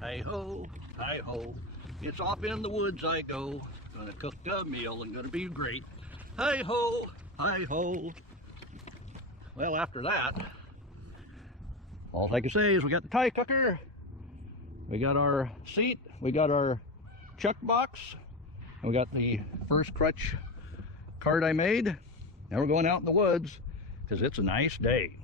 Hi-ho, hi-ho. It's off in the woods I go. Gonna cook a meal and gonna be great. Hi-ho, hi-ho. Well, after that, all I can say is we got the tie cooker, we got our seat, we got our chuck box, and we got the first crutch cart I made. Now we're going out in the woods because it's a nice day.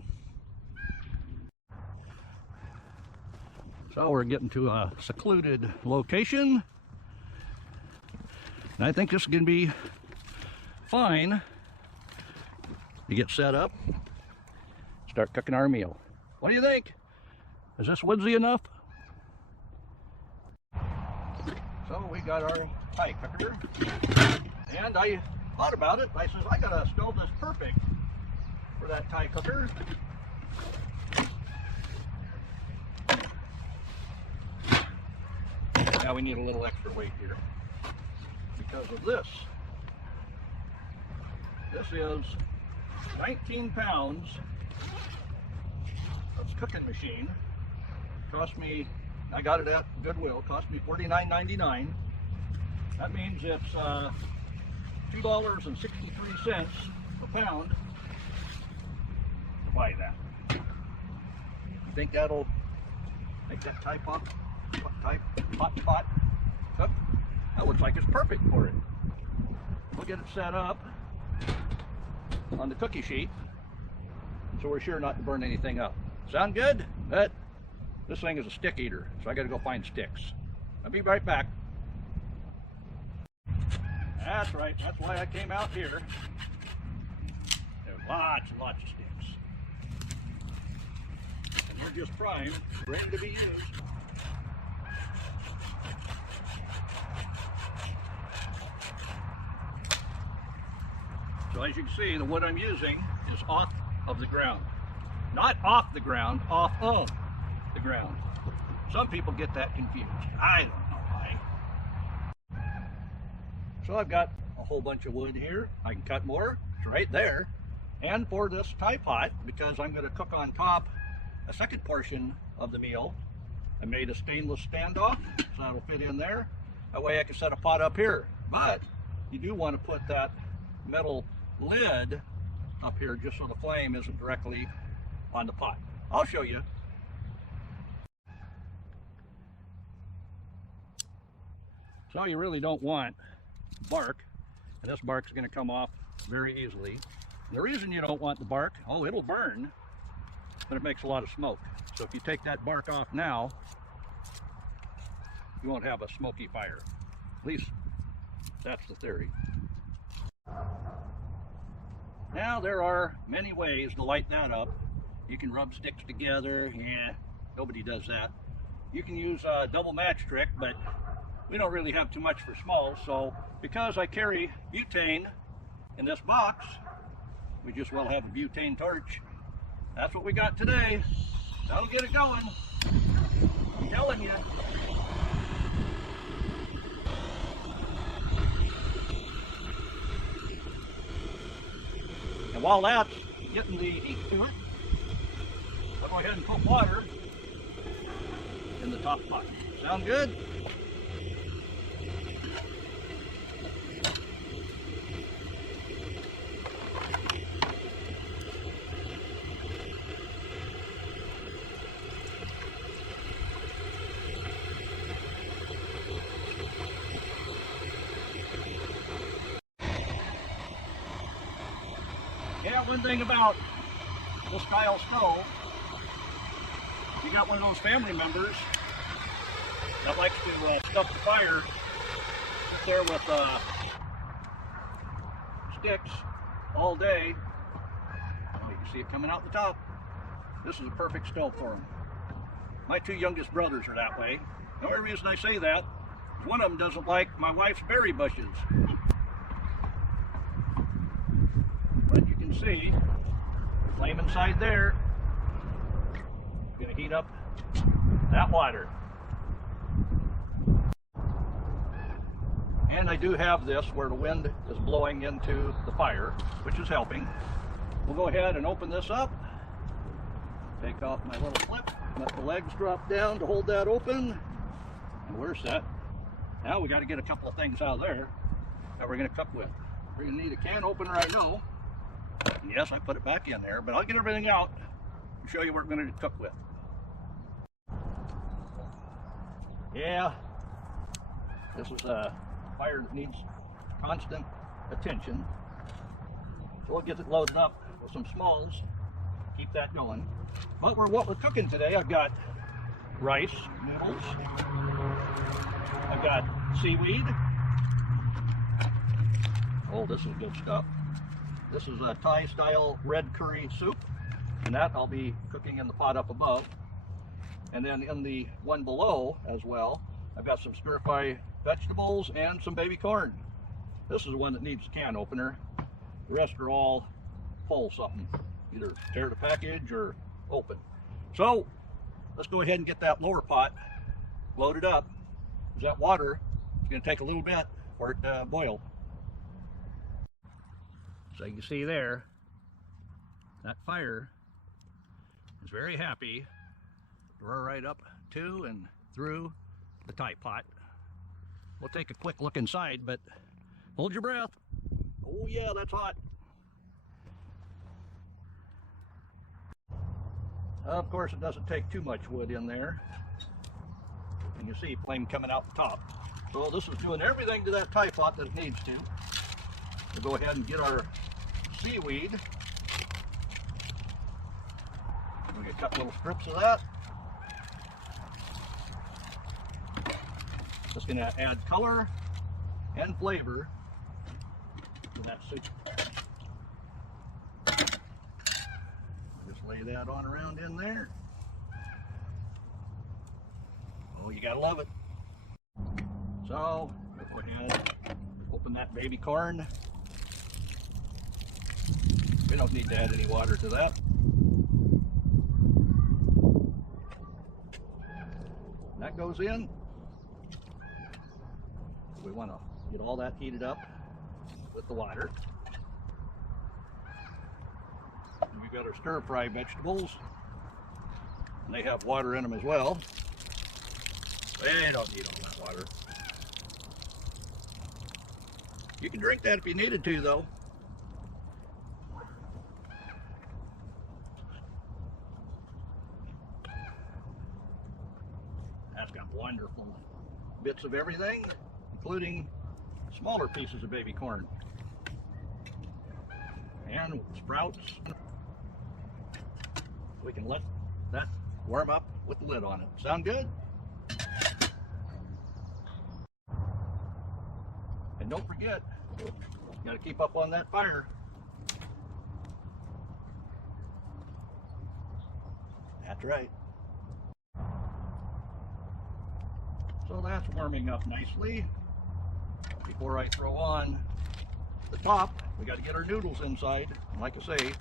So we're getting to a secluded location, and I think this is going to be fine to get set up, start cooking our meal. What do you think? Is this woodsy enough? So we got our tie cooker, and I thought about it. I says, I got a stove that's perfect for that tie cooker. Now we need a little extra weight here because of this. This is 19 pounds. This cooking machine cost me, I got it at Goodwill, cost me $49.99. That means it's $2.63 a pound to buy that. You think that'll make that hot pot cook? That looks like it's perfect for it. We'll get it set up on the cookie sheet so we're sure not to burn anything up. Sound good? But this thing is a stick eater, so I gotta go find sticks. I'll be right back. That's right, that's why I came out here. There's lots and lots of sticks. And they're just primed, ready to be used. So as you can see, the wood I'm using is off of the ground. Not off the ground, off of the ground. Some people get that confused. I don't know why. So I've got a whole bunch of wood here. I can cut more, it's right there. And for this tie pot, because I'm gonna cook on top a second portion of the meal, I made a stainless standoff, so that'll fit in there. That way I can set a pot up here. But you do want to put that metal lid up here just so the flame isn't directly on the pot. I'll show you. So you really don't want bark, and this bark is going to come off very easily. The reason you don't want the bark, oh, it'll burn, but it makes a lot of smoke. So if you take that bark off now, you won't have a smoky fire. At least that's the theory. Now there are many ways to light that up. You can rub sticks together. Yeah, nobody does that. You can use a double match trick, but we don't really have too much for smalls. So because I carry butane in this box, we just will have a butane torch. That's what we got today. That'll get it going. I'm telling you. And while that's getting the heat to it, I'll go ahead and put water in the top pot. Sound good? Yeah, one thing about this Kyle stove, you got one of those family members that likes to stuff the fire, sit there with sticks all day. Oh, you can see it coming out the top. This is a perfect stove for them. My two youngest brothers are that way. The only reason I say that is one of them doesn't like my wife's berry bushes. See, flame inside there. Gonna heat up that water. And I do have this where the wind is blowing into the fire, which is helping. We'll go ahead and open this up. Take off my little clip, let the legs drop down to hold that open. And we're set. Now we got to get a couple of things out of there that we're going to cook with. We're going to need a can opener, I know. Yes, I put it back in there, but I'll get everything out and show you what we're going to cook with. Yeah, this is a fire that needs constant attention. So we'll get it loaded up with some smalls, keep that going. But what we're cooking today, I've got rice, noodles, I've got seaweed. Oh, this is good stuff. This is a Thai style red curry soup, and that I'll be cooking in the pot up above. And then in the one below as well, I've got some stir fry vegetables and some baby corn. This is the one that needs a can opener. The rest are all pull something, either tear the package or open. So let's go ahead and get that lower pot loaded up, because that water is going to take a little bit for it to boil. So you can see there, that fire is very happy to roar right up to and through the Thai pot. We'll take a quick look inside, but hold your breath. Oh yeah, that's hot. Of course, it doesn't take too much wood in there. And you see flame coming out the top. So this is doing everything to that Thai pot that it needs to. We'll go ahead and get our seaweed. We're going to cut little strips of that. That's going to add color and flavor to that soup. Just lay that on around in there. Oh, you gotta love it. So, go ahead, open that baby corn. We don't need to add any water to that. That goes in. We want to get all that heated up with the water. And we've got our stir fry vegetables, and they have water in them as well. They don't need all that water. You can drink that if you needed to, though. That's got wonderful bits of everything, including smaller pieces of baby corn and sprouts. We can let that warm up with the lid on it. Sound good? And don't forget, you got to keep up on that fire. That's right. So that's warming up nicely. Before I throw on the top, we got to get our noodles inside. And like I say,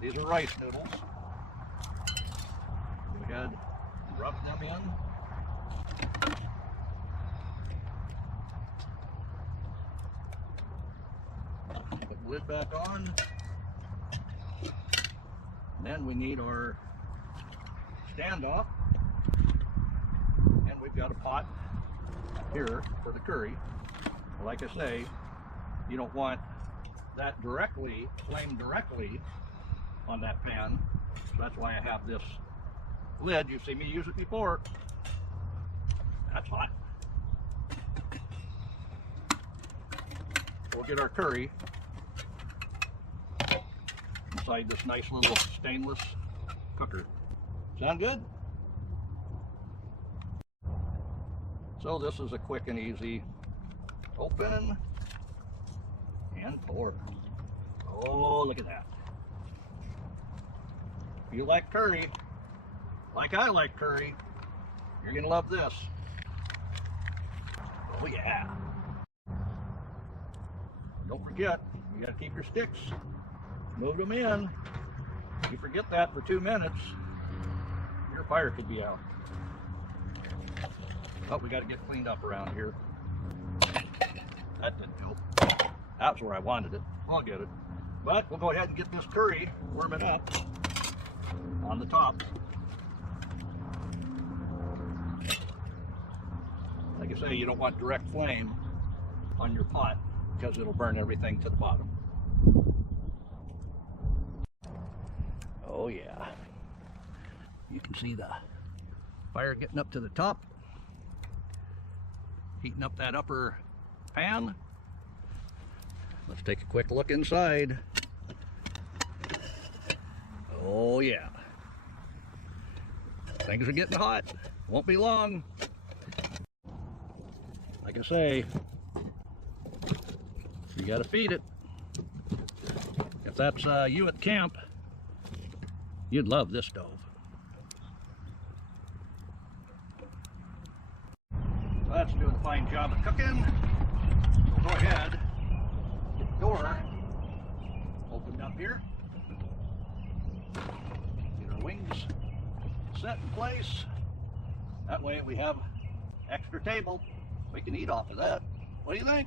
these are rice noodles. Go ahead and rub them in. Put the lid back on. And then we need our standoff. And we've got a pot here for the curry. Like I say, you don't want that flame directly on that pan. So that's why I have this lid. You've seen me use it before. That's hot. We'll get our curry inside this nice little stainless cooker. Sound good? So this is a quick and easy open and pour. Oh, look at that. If you like curry, like I like curry, you're gonna love this. Oh yeah. Don't forget, you gotta keep your sticks, move them in. If you forget that for 2 minutes, your fire could be out. Oh, we got to get cleaned up around here. That didn't help. That's where I wanted it. I'll get it. But we'll go ahead and get this curry warming up on the top. Like I say, you don't want direct flame on your pot because it'll burn everything to the bottom. Oh yeah. You can see the fire getting up to the top, heating up that upper pan. Let's take a quick look inside. Oh yeah. Things are getting hot. Won't be long. Like I say, you gotta feed it. If that's you at camp, you'd love this stove. So that's doing a fine job of cooking. Go ahead, get the door opened up here. Get our wings set in place. That way we have extra table. We can eat off of that. What do you think?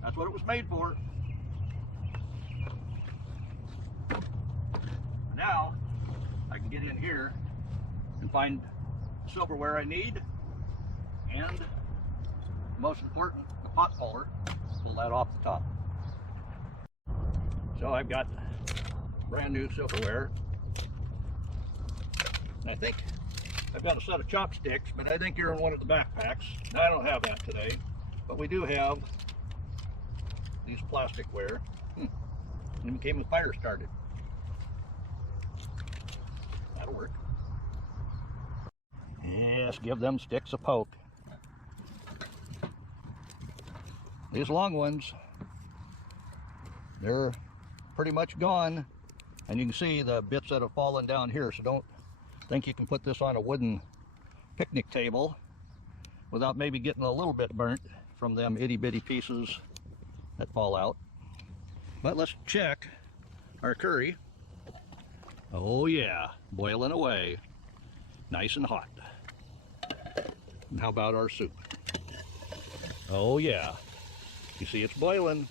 That's what it was made for. Now I can get in here and find the silverware I need, and most important, the pot puller. Pull that off the top. So I've got brand new silverware. And I think I've got a set of chopsticks, but I think you're in one of the backpacks. Now, I don't have that today, but we do have these plasticware. And it came with fire started. That'll work. Yes, give them sticks a poke. These long ones, they're pretty much gone, and you can see the bits that have fallen down here, so don't think you can put this on a wooden picnic table without maybe getting a little bit burnt from them itty-bitty pieces that fall out. But let's check our curry. Oh yeah, boiling away, nice and hot. And how about our soup? Oh yeah, you see it's boiling.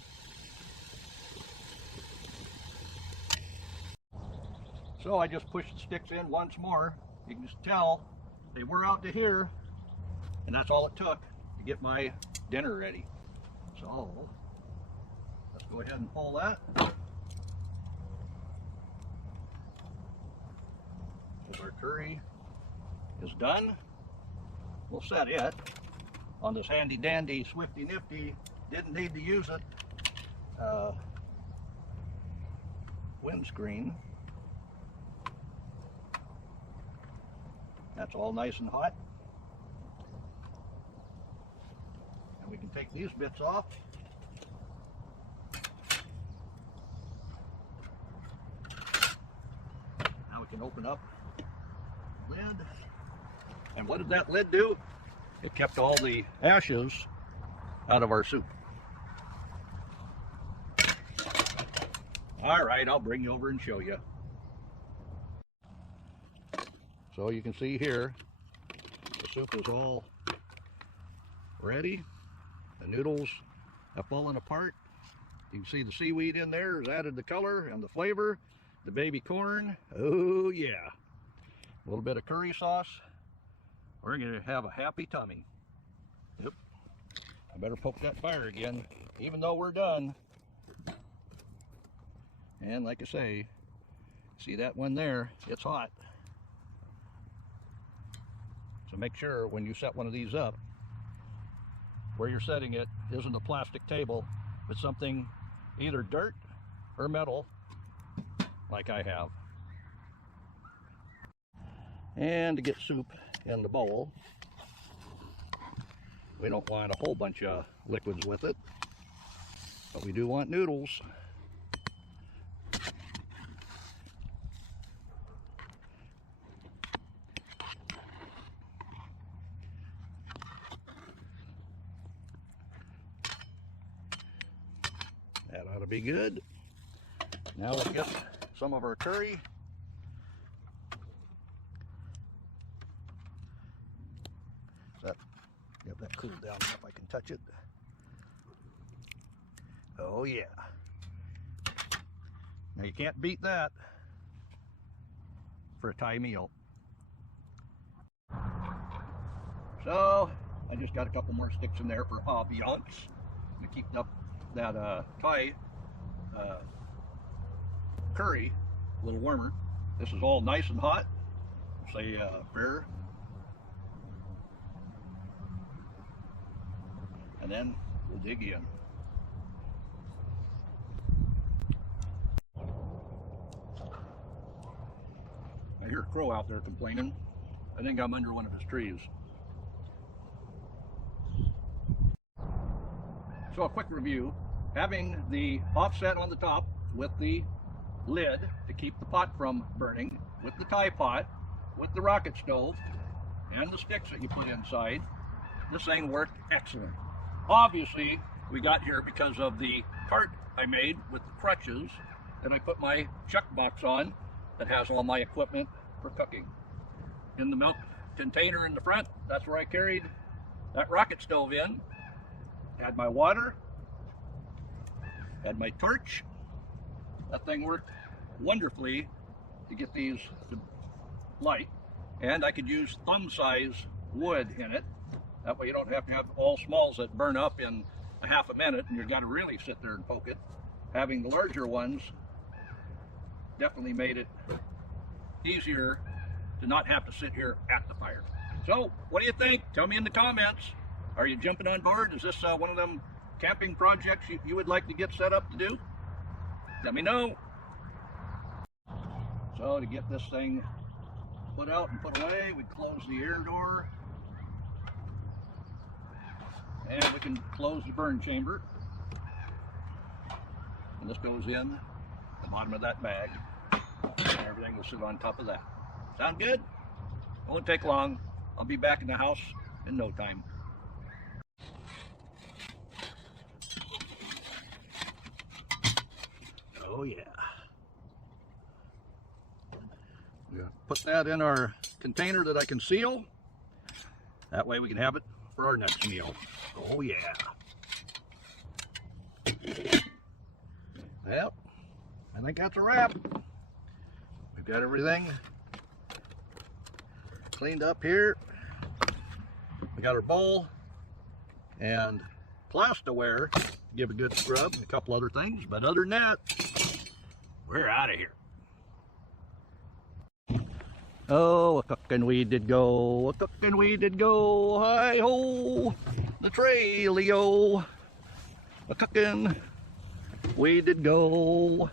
So I just pushed the sticks in once more. You can just tell they were out to here, and that's all it took to get my dinner ready. So let's go ahead and pull that. As our curry is done, we'll set it on this handy dandy Swifty Nifty, didn't need to use it, windscreen. That's all nice and hot. And we can take these bits off. Now we can open up the lid. And what did that lid do? It kept all the ashes out of our soup. All right, I'll bring you over and show you. So you can see here, the soup is all ready. The noodles have fallen apart. You can see the seaweed in there has added the color and the flavor. The baby corn, oh yeah. A little bit of curry sauce. We're gonna have a happy tummy. Yep. I better poke that fire again, even though we're done. And like I say, see that one there, it's hot. So make sure when you set one of these up, where you're setting it isn't a plastic table, but something either dirt or metal, like I have. And to get soup in the bowl, we don't want a whole bunch of liquids with it, but we do want noodles. That ought to be good. Now let's get some of our curry. Yep, that cooled down enough I can touch it. Oh yeah. Now you can't beat that for a Thai meal. So I I just got a couple more sticks in there for ambiance to keep up that Thai curry a little warmer. This is all nice and hot. Say fair. And then we'll dig in. I hear a crow out there complaining. I think I'm under one of his trees. So a quick review. Having the offset on the top with the lid to keep the pot from burning, with the Thai pot, with the rocket stove, and the sticks that you put inside, this thing worked excellent. Obviously, we got here because of the cart I made with the crutches that I put my chuck box on that has all my equipment for cooking. In the milk container in the front, that's where I carried that rocket stove in. Had my water, had my torch. That thing worked wonderfully to get these to light, and I could use thumb size wood in it. That way you don't have to have all smalls that burn up in a half a minute and you've got to really sit there and poke it. Having the larger ones definitely made it easier to not have to sit here at the fire. So what do you think? Tell me in the comments. Are you jumping on board? Is this one of them camping projects you would like to get set up to do? Let me know. So to get this thing put out and put away, we close the air door. And we can close the burn chamber. And this goes in the bottom of that bag. And everything will sit on top of that. Sound good? Won't take long. I'll be back in the house in no time. Oh yeah. We'll put that in our container that I can seal. That way we can have it for our next meal. Oh yeah. Well, I think that's a wrap. We've got everything cleaned up here. We got our bowl and Plastaware, give a good scrub and a couple other things, but other than that, we're out of here. Oh, a cookin' we did go, a cookin' we did go, hi-ho, the trail-o, a cookin' we did go.